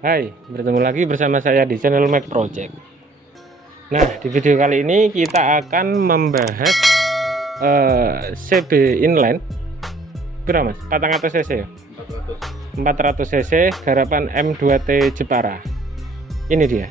Hai, bertemu lagi bersama saya di channel Mac Project. Nah, di video kali ini kita akan membahas CB inline. Berapa mas? 400 cc ya? 400 cc garapan M2T Jepara. Ini dia.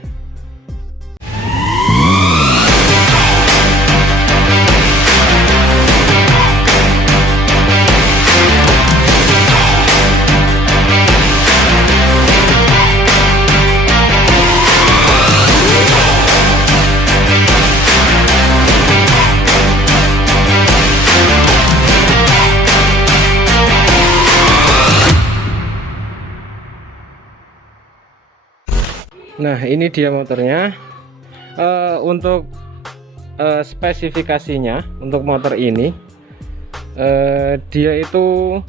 Nah, ini dia motornya. Untuk spesifikasinya untuk motor ini, dia itu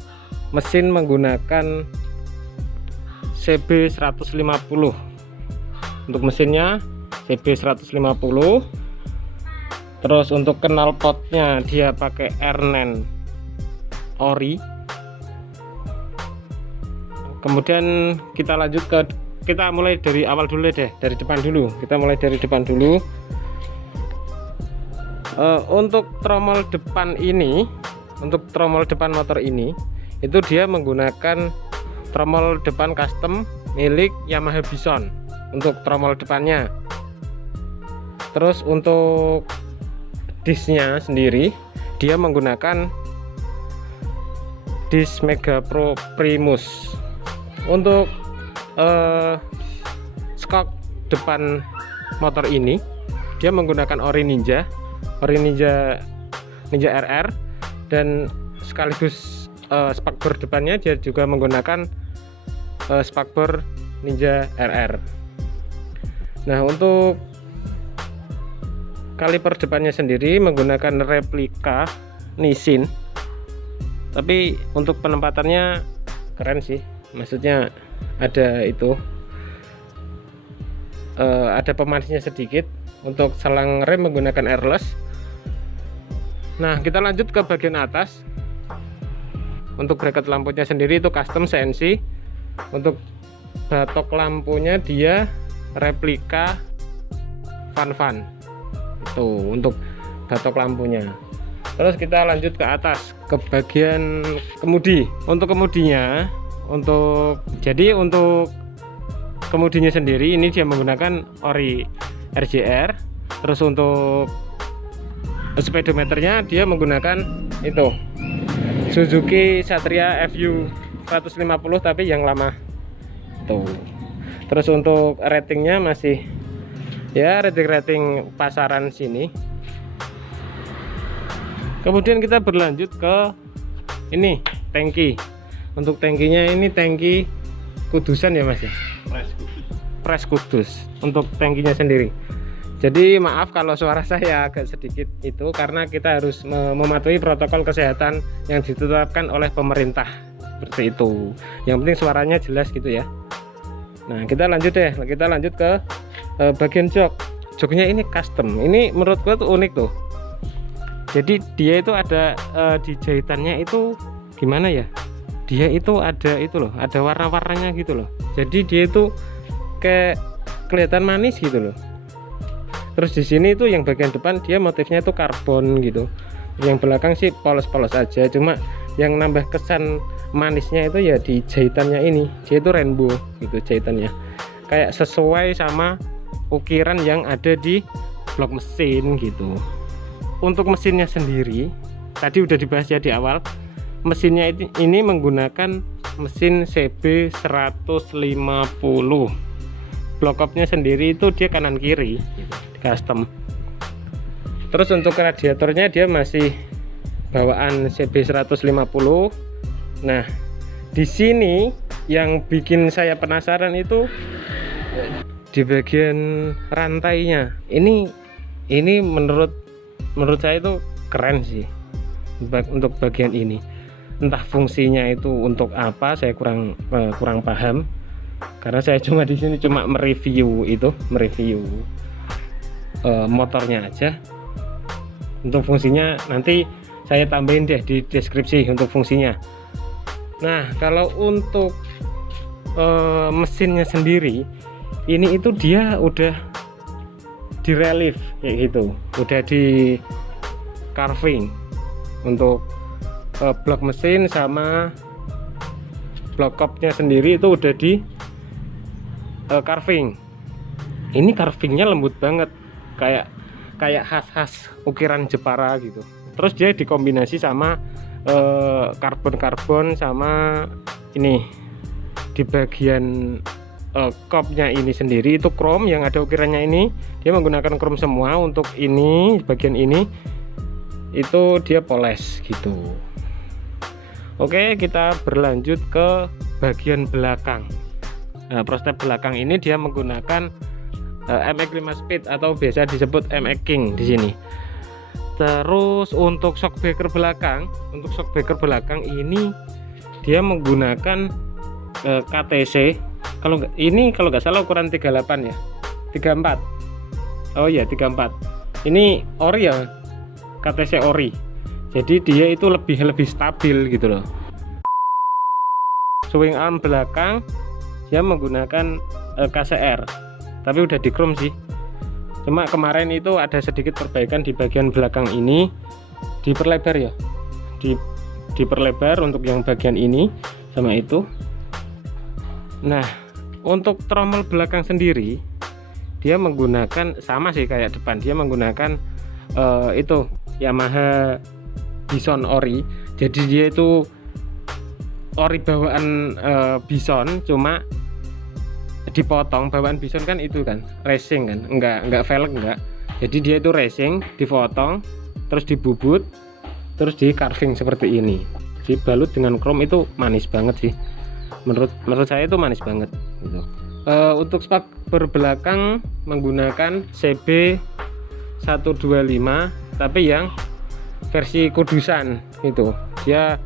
mesin menggunakan CB 150. Untuk mesinnya CB 150. Terus untuk knalpotnya dia pakai R9 ori. Kemudian kita mulai dari awal dulu deh, dari depan dulu. Kita mulai dari depan dulu. Untuk tromol depan ini, untuk tromol depan motor ini, itu dia menggunakan tromol depan custom milik Yamaha Bison untuk tromol depannya. Terus untuk disnya sendiri, dia menggunakan dis Mega Pro Primus. Untuk skok depan motor ini dia menggunakan ori Ninja RR, dan sekaligus spakbor depannya dia juga menggunakan spakbor Ninja RR. Nah, untuk kaliper depannya sendiri menggunakan replika Nissin, tapi untuk penempatannya keren sih. Maksudnya ada itu ada pemanisnya sedikit. Untuk selang rem menggunakan airless. Nah, kita lanjut ke bagian atas. Untuk bracket lampunya sendiri itu custom CNC. Untuk batok lampunya dia replika Fan itu untuk batok lampunya. Terus kita lanjut ke atas ke bagian kemudi. Untuk kemudinya, untuk kemudinya sendiri ini dia menggunakan ori RJR. Terus untuk speedometernya dia menggunakan itu Suzuki Satria FU 150 tapi yang lama tuh. Terus untuk ratingnya masih ya rating pasaran sini. Kemudian kita berlanjut ke ini tangki. Untuk tangkinya ini tangki kudusan ya mas ya, Pres Kudus untuk tangkinya sendiri. Jadi maaf kalau suara saya agak sedikit itu, karena kita harus mematuhi protokol kesehatan yang ditetapkan oleh pemerintah seperti itu. Yang penting suaranya jelas gitu ya. Nah, kita lanjut deh, kita lanjut ke bagian joknya ini custom. Ini menurut gue tuh unik tuh. Jadi dia itu ada di jahitannya itu gimana ya, dia itu ada itu loh, ada warna-warnanya gitu loh. Jadi dia itu kayak kelihatan manis gitu loh. Terus di sini tuh yang bagian depan dia motifnya itu karbon gitu. Yang belakang sih polos-polos aja, cuma yang nambah kesan manisnya itu ya di jahitannya ini. Dia itu rainbow gitu jahitannya. Kayak sesuai sama ukiran yang ada di blok mesin gitu. Untuk mesinnya sendiri tadi udah dibahas ya di awal. Mesinnya ini menggunakan mesin CB 150. Block up-nya sendiri itu dia kanan kiri gitu, custom. Terus untuk radiatornya dia masih bawaan CB 150. Nah, di sini yang bikin saya penasaran itu di bagian rantainya. Ini menurut saya itu keren sih untuk bagian ini. Entah fungsinya itu untuk apa, saya kurang paham, karena saya cuma di sini cuma mereview motornya aja. Untuk fungsinya nanti saya tambahin deh di deskripsi untuk fungsinya. Nah, kalau untuk mesinnya sendiri ini itu dia udah di relief kayak gitu, udah di carving untuk blok mesin sama blok kopnya sendiri itu udah di carving. Ini carvingnya lembut banget, kayak khas ukiran Jepara gitu. Terus dia dikombinasi sama karbon sama ini di bagian kopnya ini sendiri itu chrome yang ada ukirannya ini, dia menggunakan chrome semua. Untuk ini bagian ini itu dia poles gitu. Oke, kita berlanjut ke bagian belakang. Nah, prostep belakang ini dia menggunakan MX 5 speed atau biasa disebut MX King di sini. Terus untuk shockbreaker belakang, ini dia menggunakan KTC. Kalau nggak salah ukuran 38 ya, 34. Oh iya 34. Ini ori ya, KTC ori. Jadi dia itu lebih stabil gitu loh. Swing arm belakang dia menggunakan KCR, tapi udah di chrome sih. Cuma kemarin itu ada sedikit perbaikan di bagian belakang ini, diperlebar ya, diperlebar untuk yang bagian ini sama itu. Nah, untuk tromol belakang sendiri dia menggunakan sama sih kayak depan, dia menggunakan itu Yamaha Bison ori. Jadi dia itu ori bawaan Bison, cuma dipotong. Bawaan Bison kan itu kan racing kan, enggak velg enggak. Jadi dia itu racing, dipotong terus dibubut terus di carving seperti ini. Dibalut dengan chrome, itu manis banget sih. Menurut saya itu manis banget gitu. Untuk spak berbelakang menggunakan CB 125 tapi yang versi kudusan itu. Dia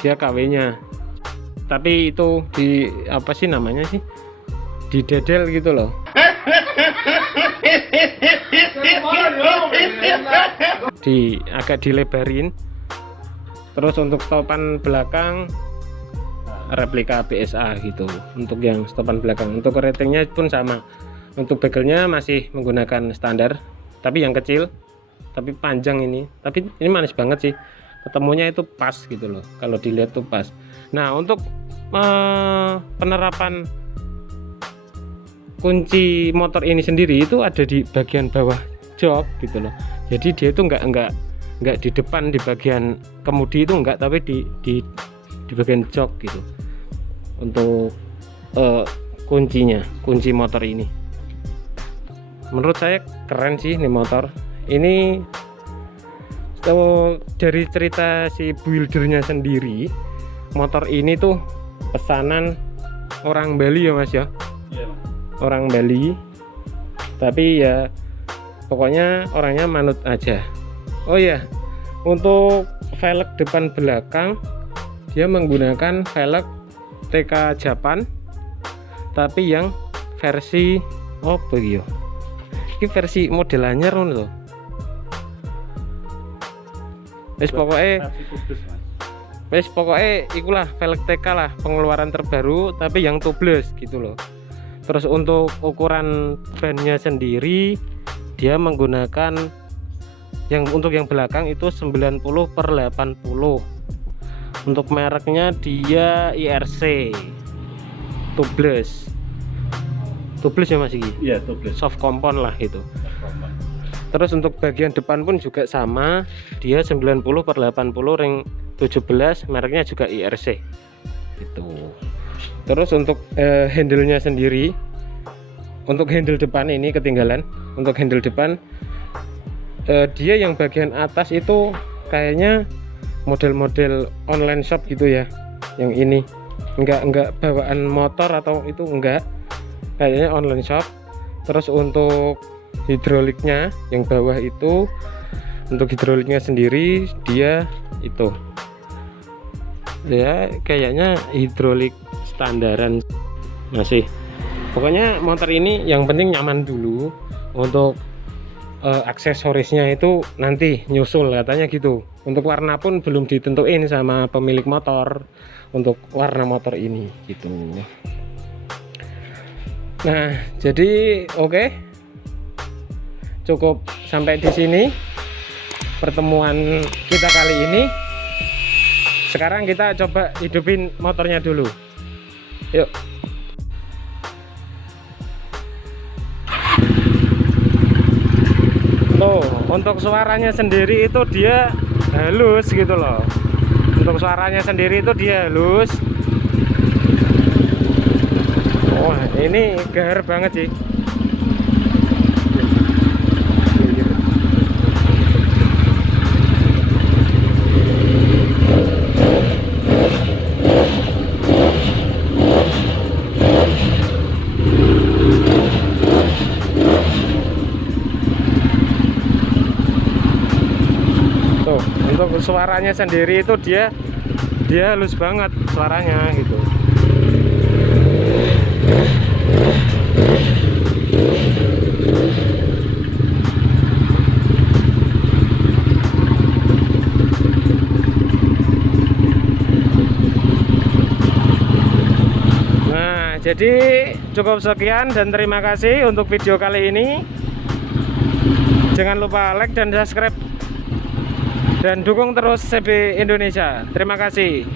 KW-nya. Tapi itu di apa sih namanya sih? Didedel gitu loh. Agak dilebarin. Terus untuk stopan belakang replika PSA gitu. Untuk yang stopan belakang, untuk ratingnya pun sama. Untuk begelnya masih menggunakan standar, tapi yang kecil, tapi panjang ini. Tapi ini manis banget sih. Ketemunya itu pas gitu loh. Kalau dilihat tuh pas. Nah, untuk penerapan kunci motor ini sendiri itu ada di bagian bawah jok gitu loh. Jadi dia itu enggak di depan di bagian kemudi itu enggak, tapi di bagian jok gitu. Untuk kuncinya, kunci motor ini menurut saya keren sih ini motor ini. Dari cerita si buildernya sendiri, motor ini tuh pesanan orang Bali ya Mas ya. Iya. Orang Bali, tapi ya pokoknya orangnya manut aja. Oh ya, untuk velg depan belakang dia menggunakan velg TK Japan, tapi yang versi apa gitu? Ini versi model anyar loh. Wes pokoknya ikulah velg TK lah, pengeluaran terbaru tapi yang tubeless gitu loh. Terus untuk ukuran bannya sendiri dia menggunakan untuk yang belakang itu 90/80. Untuk mereknya dia IRC tubeless ya Mas Iki? Iya, tubeless. Soft compound lah itu. Terus untuk bagian depan pun juga sama, dia 90/80 ring 17, mereknya juga IRC gitu. Terus untuk handle-nya sendiri, untuk handle depan ini ketinggalan. Untuk handle depan dia yang bagian atas itu kayaknya model-model online shop gitu ya. Yang ini enggak bawaan motor atau itu enggak, kayaknya online shop. Terus untuk hidroliknya yang bawah itu, untuk hidroliknya sendiri dia itu ya kayaknya hidrolik standaran masih. Pokoknya motor ini yang penting nyaman dulu. Untuk aksesorisnya itu nanti nyusul katanya gitu. Untuk warna pun belum ditentuin sama pemilik motor untuk warna motor ini gitu. Nah, jadi oke. Cukup sampai di sini pertemuan kita kali ini. Sekarang kita coba hidupin motornya dulu. Yuk. Tuh, untuk suaranya sendiri itu dia halus gitu loh. Untuk suaranya sendiri itu dia halus. Wah, ini gahar banget sih. Tuh, untuk suaranya sendiri itu dia halus banget suaranya gitu. Nah, jadi cukup sekian dan terima kasih untuk video kali ini. Jangan lupa like dan subscribe dan dukung terus CB Indonesia. Terima kasih.